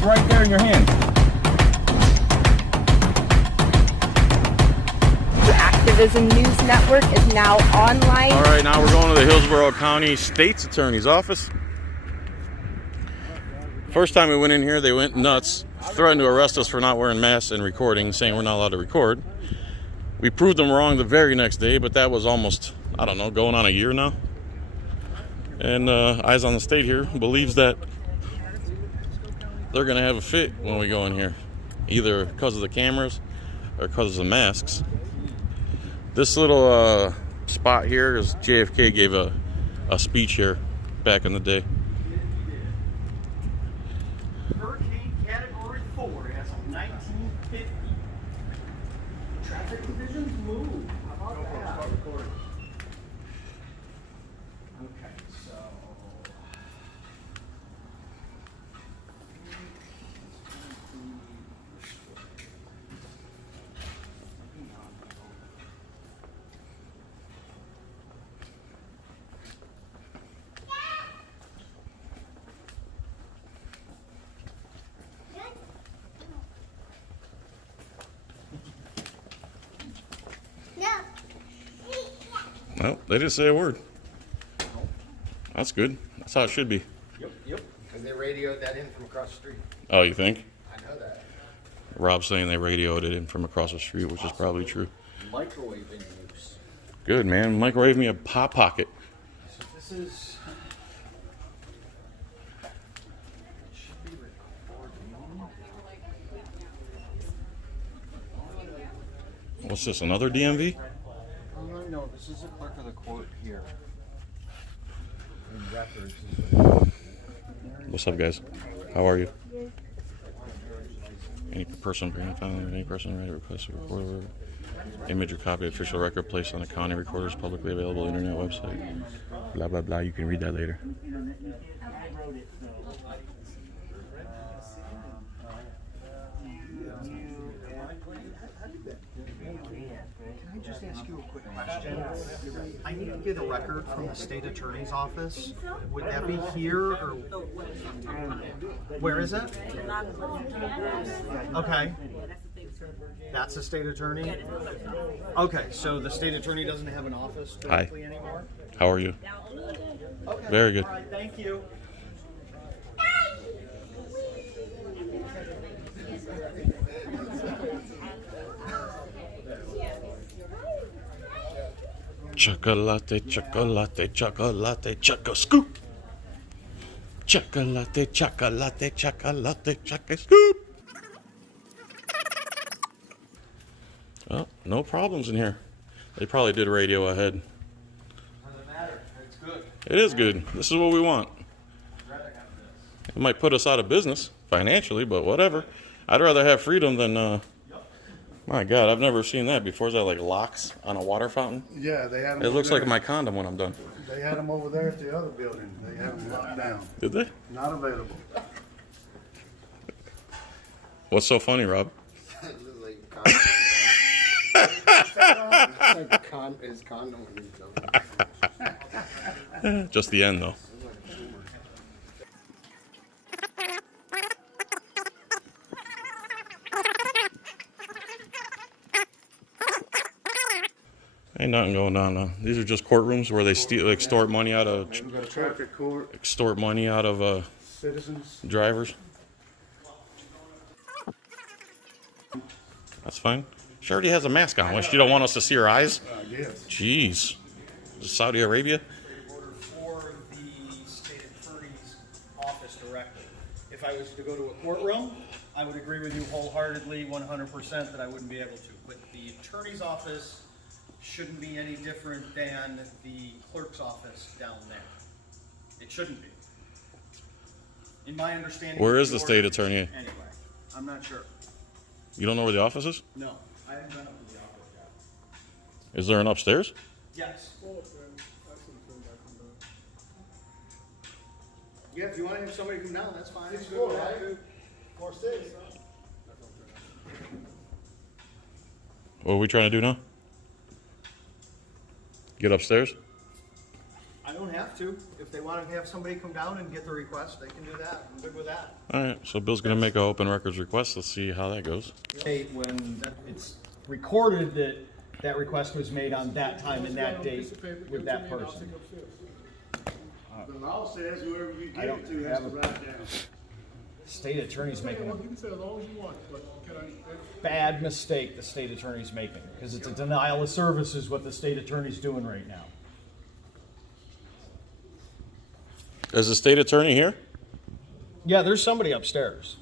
It's right there in your hand. The Activism News Network is now online. All right, now we're going to the Hillsborough County State's Attorney's Office. First time we went in here, they went nuts, threatened to arrest us for not wearing masks and recording, saying we're not allowed to record. We proved them wrong the very next day, but that was almost, I don't know, going on a year now. And Eyes on the State here believes that they're going to have a fit when we go in here, either because of the cameras or because of the masks. This little spot here is JFK gave a speech here back in the day. Hurricane Category 4 as of 1950. Traffic divisions move. How about that? Okay, so. Well, they didn't say a word. That's good. That's how it should be. Yep. Because they radioed that in from across the street. Oh, you think? I know that. Rob's saying they radioed it in from across the street, which is probably true. Microwave in use. Good, man. Microwave me a Pop Pocket. So this is. It should be recording. What's this, another DMV? No, this is the clerk of the court here. In records. What's up, guys? How are you? Any person being found, any person ready to request a recorder, image or copy of official record placed on the county recorder's publicly available internet website. Blah, blah, blah. You can read that later. Can I just ask you a quick question? I need to get a record from the state attorney's office. Would that be here or where is it? Okay. That's the state attorney? Okay, so the state attorney doesn't have an office directly anymore? How are you? Okay. Very good. All right, thank you. Chocolate, chocolate, chocolate, choco scoop. Chocolate, chocolate, chocolate, choco scoop. Well, no problems in here. They probably did radio ahead. Doesn't matter. It's good. It is good. This is what we want. I'd rather have this. It might put us out of business financially, but whatever. I'd rather have freedom than, my God, I've never seen that before. Is that like locks on a water fountain? Yeah, they had them. It looks like my condom when I'm done. They had them over there at the other building. They have them locked down. Did they? Not available. What's so funny, Rob? His condom. Just the end, though. Ain't nothing going on now. These are just courtrooms where they steal, extort money out of We got a traffic court, citizens. drivers. That's fine. She already has a mask on. What, you don't want us to see her eyes? Yes. Jeez. Is this Saudi Arabia? Order for the state attorney's office directly. If I was to go to a courtroom, I would agree with you wholeheartedly, 100%, that I wouldn't be able to. But the attorney's office shouldn't be any different than the clerk's office down there. It shouldn't be. In my understanding. Where is the state attorney? Anyway, I'm not sure. You don't know where the office is? No, I haven't been up to the office yet. Is there an upstairs? Yes. Yeah, if you want to have somebody come down, that's fine. 6 4, right? 4 6. What are we trying to do now? Get upstairs? I don't don't have to. If they want to have somebody come down and get the request, they can do that. I'm good with that. All right, so Bill's gonna make an open records request. Let's see how that goes. Hey, when it's recorded that that request was made on that time and that date with that person. The law says whoever you I give don't it to has have to a- write down. State attorney's making You a can say as long as you want, but can I? bad mistake the state attorney's making, because it's a denial of services what the state attorney's doing right now. Is the state attorney here? Yeah, there's somebody upstairs.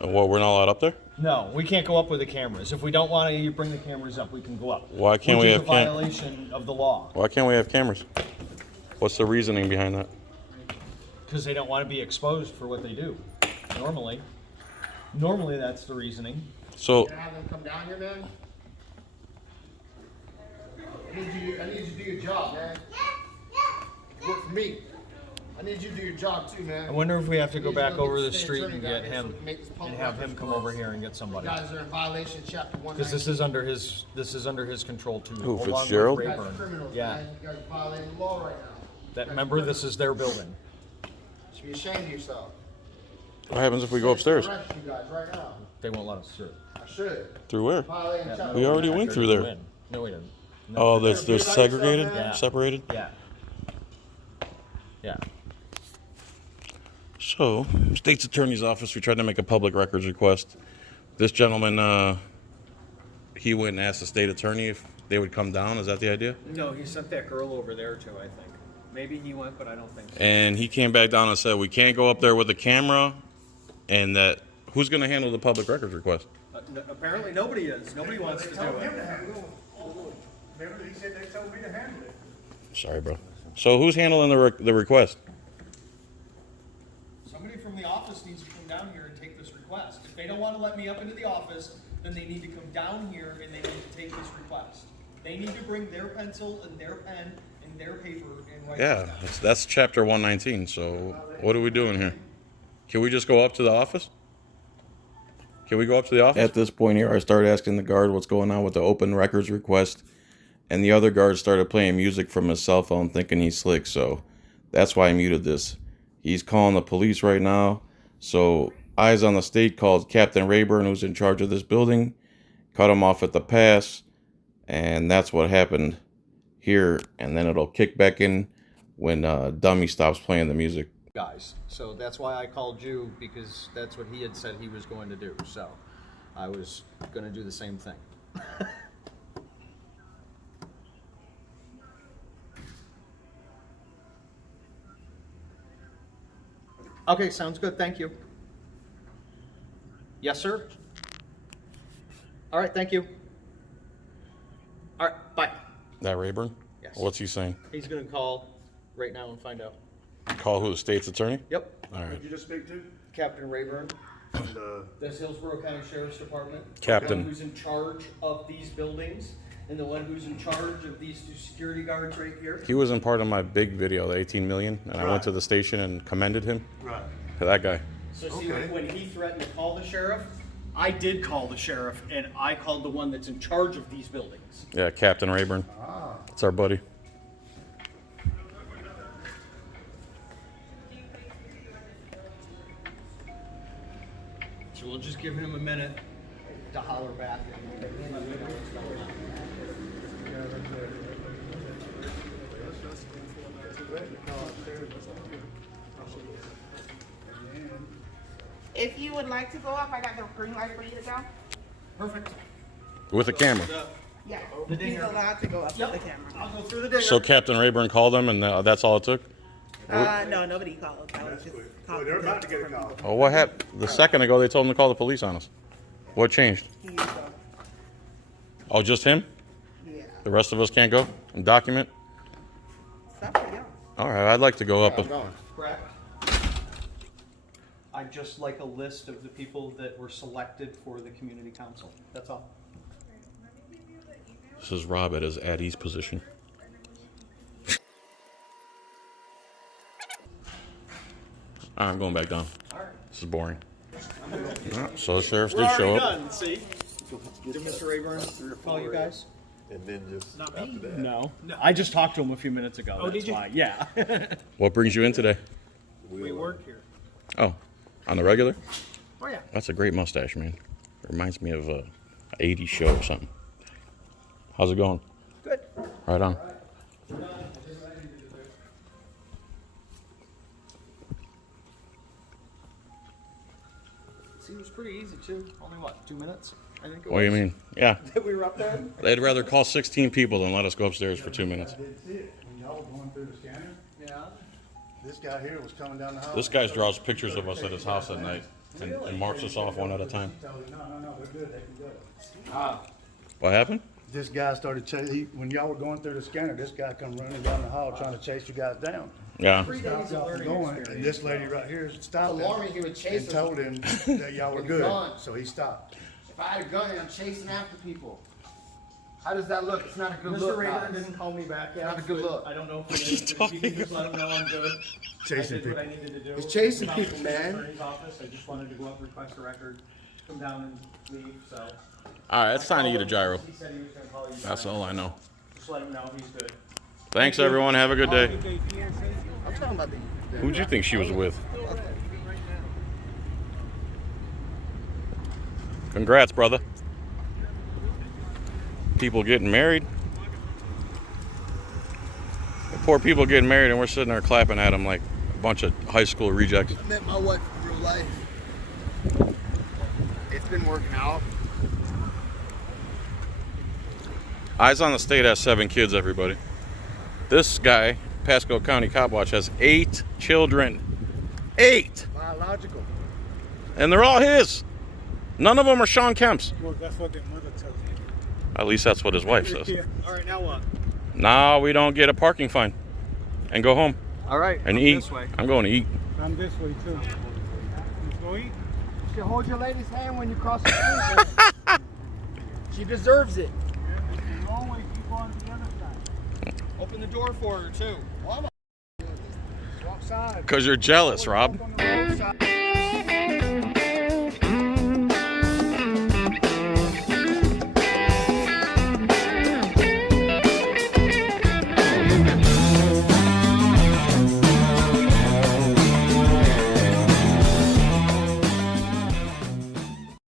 Well, we're not allowed up there. No, we can't go up with the cameras. If we don't want to bring the cameras up, we can go up. Why can't Which we is have a violation of the law, Why can't we have cameras? What's the reasoning behind that? because they don't want to be exposed for what they do. Normally that's the reasoning. So, Can I have them come down here, man? I need you to do your job, man. Work for me. I need you to do your job too, man. I wonder if we have to go Need you back get over the state street attorney and down get here so him we can make this public and have him records come close. over here and get You somebody. guys are in violation of chapter 119. Because this is under his control too. Who, along with Fitzgerald? You guys are Rayburn. criminals, Yeah. man. You guys are violating the law right now. That remember, this is their building. You should be ashamed of yourself. what happens if we go upstairs? Arrest you guys right now. They won't let us through. I should. Through where? Violating chapter We already 119. went through there. No, we didn't. No. Oh, they're segregated, Yeah. separated. Yeah. Yeah. So, state's attorney's office, we tried to make a public records request. This gentleman, he went and asked the state attorney if they would come down. Is that the idea? No, he sent that girl over there too, I think. Maybe he went, but I don't think so. And he came back down and said we can't go up there with the camera, and that who's going to handle the public records request? Apparently nobody is. Nobody wants to do Told him it. to handle it. Remember, he said they told me to handle it. Sorry, bro. So who's handling the request? Somebody from the office needs to come down here and take this request. If they don't want to let me up into the office, then they need to come down here and they need to take this request. They need to bring their pencil and their pen and their paper and write it Yeah, down. that's chapter 119. So what are we doing here? Can we just go up to the office? Can we go up to the office? At this point here, I started asking the guard what's going on with the open records request, and the other guard started playing music from his cell phone thinking he's slick, so that's why I muted this. He's calling the police right now, so Eyes on the State called Captain Rayburn, who's in charge of this building, cut him off at the pass, and that's what happened here, and then it'll kick back in when Dummy stops playing the music. Guys, so that's why I called you, because that's what he had said he was going to do. So I was going to do the same thing. Okay, sounds good. Thank you. Yes, sir. All right, thank you. All right, bye. That Rayburn? Yes. What's he saying? He's going to call right now and find out. Call who? The state's attorney? Yep, All right. Who'd you just speak to? Captain Rayburn. And, That's Hillsborough County Sheriff's Department. Captain. The one who's in charge of these buildings, and the one who's in charge of these two security guards right here. He was in part of my big video, the 18 million, and I went Right. to the station and commended him. right. That guy. So see, Okay. when he threatened to call the sheriff, I did call the sheriff, and I called the one that's in charge of these buildings. Yeah, Captain Rayburn. Ah. That's our buddy. So we'll just give him a minute to holler back and let me know what's going on. If you would like to go up, I got the green light for you to go. Perfect. With a camera. Yeah, The he's dinger. allowed to go up with the camera. I'll go through the digger. So Captain Rayburn called him, and that's all it took? No, nobody called. That was just Well, they're about to get a call. Oh, what happened? The second ago, they told him to call the police on us. What changed? He used to- Oh, just him? Yeah, The rest of us can't go and document? it's up to you. All right, I'd like to go up. Correct. I'd just like a list of the people that were selected for the community council. That's all. This is Rob at his Addie's position. I'm going back down. All right. This is boring. So the sheriffs We're did show already up. done, see? Did Mr. Rayburn call you guys? and then just Not after that. No, I just talked to him a few minutes ago. Oh, That's did you? why. Yeah. What brings you in today? We work here. Oh, on the regular? Oh yeah. That's a great mustache, man. It reminds me of a 80s show or something. How's it going? Good. Right on. See, it was pretty easy too. Only what, 2 minutes? I think it What do you was. mean? Yeah. We were up there. They'd rather call 16 people than let us go upstairs for 2 minutes. I did see it, when y'all were going through the scanner, Yeah. this guy here was coming down the hall. This guy draws pictures of us at his house at night and marks us off one at a time. He told me, no, they're good, they can go. What happened? This guy started chasing, when y'all were going through the scanner, this guy come running down the hall trying to chase you guys down. Yeah. 3 Stopped days of y'all from learning going, experience. and this lady right here stopped him alarming, he would chase and him. told him that y'all were And good, gone. so he stopped. If I had a gun and I'm chasing after people, how does that look? It's not a good Mr. look, Rayburn guys. didn't call me back yet. Not a good but look. I don't know if it is, but if you can just let him know I'm good. Chasing I did what I people. needed to do. He's chasing Come people, to the man. attorney's office. I just wanted to go up, request a record, come down and leave, so. All right, it's time to eat a gyro. He said he was gonna call you That's back. all I know. Just let him know he's good. Thanks, everyone. Have a good day. I'm talking about the Who'd you think she was with? Congrats, brother. People getting married. The poor people getting married, and we're sitting there clapping at them like a bunch of high school rejects. I met my wife in real life. It's been working out. Eyes on the State has 7 kids, everybody. This guy, Pasco County Cop Watch, has 8 children. 8! Biological. And they're all his. None of them are Sean Kemp's. Well, that's what their mother tells me. At least that's what his wife says. Yeah. All right, now what? Now we don't get a parking fine and go home All right. and I'm eat. This way. I'm going to eat. I'm this way too. Let's go eat. You should hold your lady's hand when you cross the street. Man. She deserves it. It's the long way. Keep on to the other side. Open the door for her too. Swap side. Because you're jealous, Rob. On the road side.